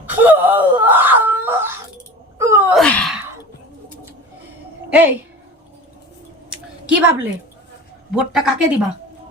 এই কি ভাবলে ভোটটা কাকে দিবা?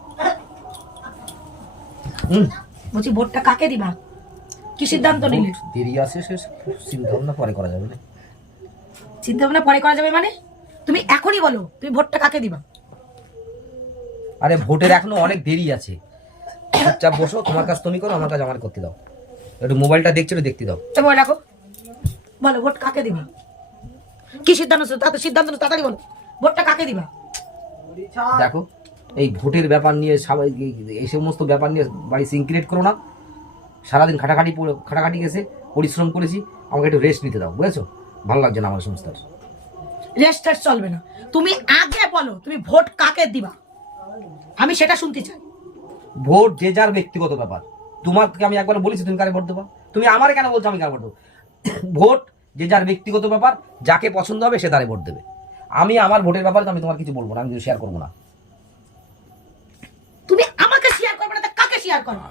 বলছি ভোটটা কাকে দিবা, কি সিদ্ধান্ত নিলে? দেরি আছে, সে চিন্তা ভাবনা পরে করা যাবে না। চিন্তা ভাবনা পরে করা যাবে মানে? তুমি এখনই বলো তুমি ভোটটা কাকে দিবা। আরে ভোটের এখনো অনেক দেরি আছে, চুপচাপ বসো, তোমার কাজ তুমি করো, আমার কাজ আমার করতে দাও। একটু মোবাইলটা দেখছো, দেখতে দাও। বলে রাখো, বলো ভোট কাকে দিবা, কি সিদ্ধান্ত? সিদ্ধান্ত তাড়াতাড়ি বলো, ভোটটা কাকে দিবা? দেখো এই ভোটের ব্যাপার নিয়ে এই সমস্ত ব্যাপার নিয়ে বাড়ি সিনক্রিয়েট করো না। সারাদিন খাটাখাটি গেছে, পরিশ্রম করেছি, আমাকে একটু রেস্ট নিতে দাও, বুঝেছো? ভালো লাগছে না আমার সংস্থার। রেস্ট চলবে না, তুমি আগে বলো তুমি ভোট কাকে দিবা, আমি সেটা শুনতে চাই। ভোট যে যার ব্যক্তিগত ব্যাপার। তোমাকে আমি একবার বলেছি তুমি কারে ভোট দেবা, তুমি আমারে কেন বলছো আমি কারে ভোট দেবো? ভোট যে যার ব্যক্তিগত ব্যাপার, যাকে পছন্দ হবে সে তারে ভোট দেবে। আমি আমার ভোটের ব্যাপারে আমি তোমার কিছু বলবো না, আমি কিছু শেয়ার করবো না। তুমি আমাকে শেয়ার করবে না, কাকে শেয়ার করবে?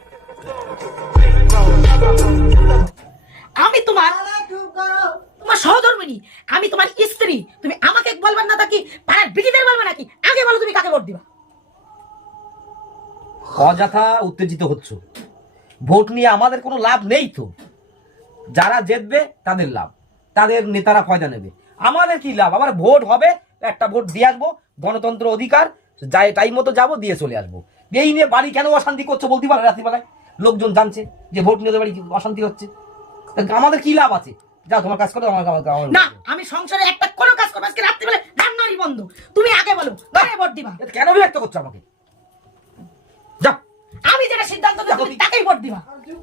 আমি তোমার সহধর্মিনী, আমি তোমার স্ত্রী, তুমি আমাকে বলবেন না নাকি পাড়ার বিটিদের বলবে নাকি? আগে বলো তুমি কাকে ভোট দিবা। অযথা উত্তেজিত হচ্ছ, ভোট নিয়ে আমাদের কোনো লাভ নেই তো। যারা জিতবে তাদের লাভ, তাদের নেতারা ফয়দা নেবে, আমাদের কি লাভ? আমার ভোট হবে, একটা ভোট দিয়ে আসবো, গণতন্ত্র অধিকার, যাই টাইম মতো যাবো, দিয়ে চলে আসবো। এই নিয়ে বাড়ি কেন অশান্তি করছো বলতে পারো? রাত্রিবেলায় লোকজন জানছে যে ভোট নিয়ে বাড়ি অশান্তি হচ্ছে, আমাদের কি লাভ আছে? যাও তোমার কাজ করো, আমার না। আমি সংসারে একটা কোনো কাজ করবো, আজকে রাত্রিবেলা রান্নারই বন্ধ। তুমি আগে বলো কাকে ভোট দিবা। কেন বিরক্ত করছো আমাকে? যাও, আমি যেটা সিদ্ধান্ত নেব তুমি তাকেই ভোট দিবা।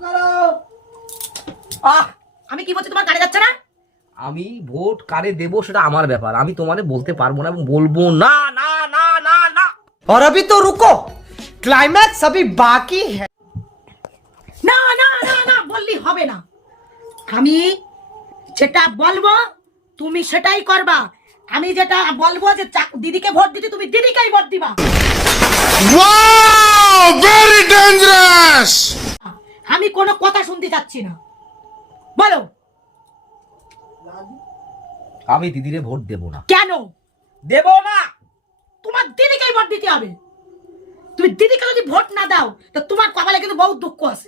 আমি কি বলছি তোমার কানে যাচ্ছে না? আমি ভোট কারে দেবো সেটা আমার ব্যাপার, আমি তোমারে বলতে পারবো না এবং বলবো না। না না না না। और अभी तो रुको, क्लाइमैक्स अभी बाकी है। না না না না বললি হবে না, আমি যেটা বলবো তুমি সেটাই করবা। আমি যেটা বলবো যে দিদিকে ভোট দিতে, তুমি দিদিকেই ভোট দিবা। Wow! Very dangerous! আমি কোনো কথা শুনতে চাচ্ছি না, বলো। আমি দিদিরে ভোট দেব না। কেন দেব না? তোমার দিদিকেই ভোট দিতে হবে। তুমি দিদিকে যদি ভোট না দাও তো তোমার কপালে কিন্তু বহুত দুঃখ আছে।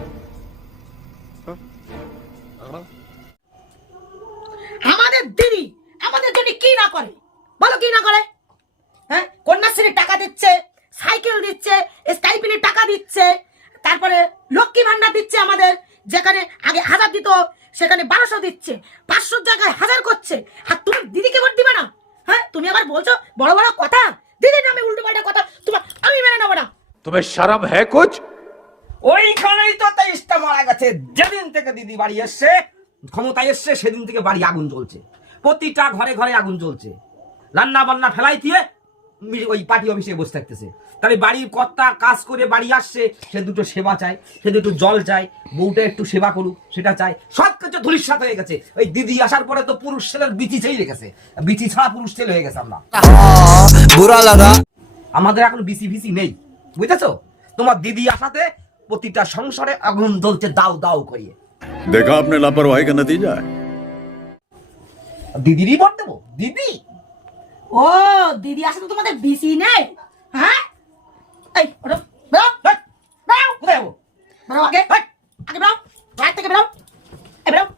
আমাদের দিদি আমাদের জন্য কি না করে বলো, কি না করে? হ্যাঁ, কন্যাশ্রীর টাকা দিচ্ছে, সাইকেল দিচ্ছে, স্টাইপেন্ডের টাকা দিচ্ছে, তারপরে লক্ষ্মী ভান্ডার দিচ্ছে আমাদের। যেখানে আগে 1000 দিত সেখানে 1200 দিচ্ছে, 500 জায়গায় 1000 করছে। আর তুমি দিদিকে ভোট দিবা না? হ্যাঁ, তুমি আবার বলছো বড় বড় কথা, দিদির নামে উল্টো পাল্টা কথা, তোমার আমি মেনে নেবো না। तुम्हें शर्म है कुछ? ওইখানেই তো 23টা মারা গেছে। যেদিন থেকে দিদি বাড়ি এসছে, ক্ষমতায় এসছে, সেদিন থেকে বাড়ি আগুন জ্বলছে, প্রতিটা ঘরে ঘরে আগুন জ্বলছে। রান্না বান্না ফেলাই দিয়ে ওই পার্টি অফিসে বসে থাকতেছে। তাহলে বাড়ির কর্তা কাজ করে বাড়ি আসছে, সে দুটো সেবা চায়, সে দুটো জল চায়, বউটা একটু সেবা করুক সেটা চায়। সব কিছু ধূলিসাৎ হয়ে গেছে। ওই দিদি আসার পরে তো পুরুষ ছেলের বিচি ছেড়ে গেছে, বিচি ছাড়া পুরুষ ছেলে হয়ে গেছে আমরা। বুড়া লাগা, আমাদের এখন বিচি ভিসি নেই, বুঝতেছো? তোমার দিদি আসাতে প্রতিটা সংসারে আগুন জ্বলছে দাও দাও করিয়ে। देखा आपने लापरवाही का नतीजा है। দিদিরই ভোট দেবো? দিদি ও দিদি আসে তো তোমাদের বিসি নেই? হ্যাঁ, এই ওঠো, বেরো বেরো, কোথায় যাবো? বেরো আগে, আগে বেরো, বাইরে থেকে বেরো, এই বেরো।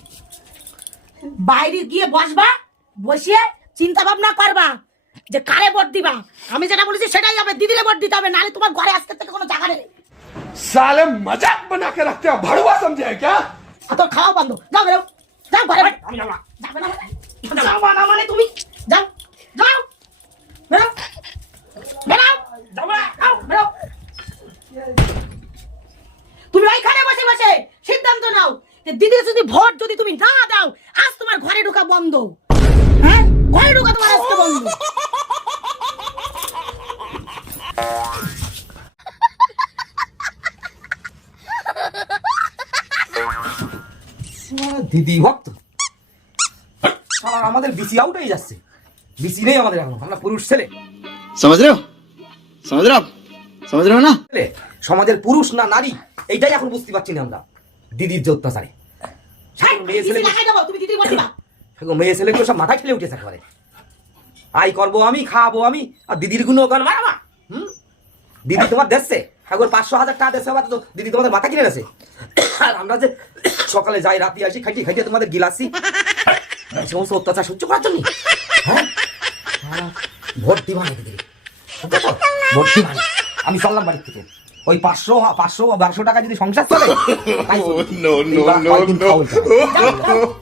বাইরে গিয়ে বসবা, বসিয়ে চিন্তা ভাবনা করবা যে কারে ভোট দিবা। আমি যেটা বলেছি সেটাই হবে, দিদিরে ভোট দিতে হবে, নাহলে তোমার ঘরে আজকে থেকে কোনো জায়গা নেই। साले मजाक बना के रखते हो, भड़वा समझे है क्या? তোর খাওয়া বন্ধ, যাও বেরো, যাও ঘরে। আমি যাবো না। যাবে না যাও না মানে তুমি যাও, যাও বেরো, বেরো, যাবো না। যাও বেরো। তুমি ওইখানে বসে বসে সিদ্ধান্ত নাও যে দিদি যদি ভোট যদি তুমি না দাও, আজ তোমার ঘরে ঢোকা বন্ধ। হ্যাঁ, ঘরে ঢোকা তোমার আজকে বন্ধ। দিদি ভক্ত আমাদের বিসি আউট হয়ে যাচ্ছে, বিসি নেই আমাদের এখন, আমরা পুরুষ ছেলে। समझ रहे हो? समझ रहे हो आप? समझ रहे हो ना? সমাজের পুরুষ না নারী এইটাই এখন বুঝতে পারছি না আমরা। দিদির যে অত্যাচারে মেয়ে ছেলে লাগাই দেবো, তুমি দিদি বলবা। মেয়ে ছেলেগুলো সব মাথায় ঠেলে উঠেছে একবারে। আই করবো আমি, খাওয়াবো আমি, আর দিদির গুলো ওখানে মারামা। দিদি তোমার দেখছে একবার 500,000 টাকা দেশে তো দিদি তোমাদের মাথা কিনে নেছে। আর আমরা যে সকালে যাই রাতে আসি খাইতে খাইতে তোমাদের গিলাসি সমস্ত অত্যাচার সহ্য করার জন্য। হ্যাঁ ভোট দিবা না দিদি, ভোট দিবা না। আমি চললাম বাড়ির থেকে। ওই 500 500 1200 টাকা যদি সংসার চলে তাই চলবে। no, no, এইবার no, কয়েকদিন no. খাওয়াই যাবে।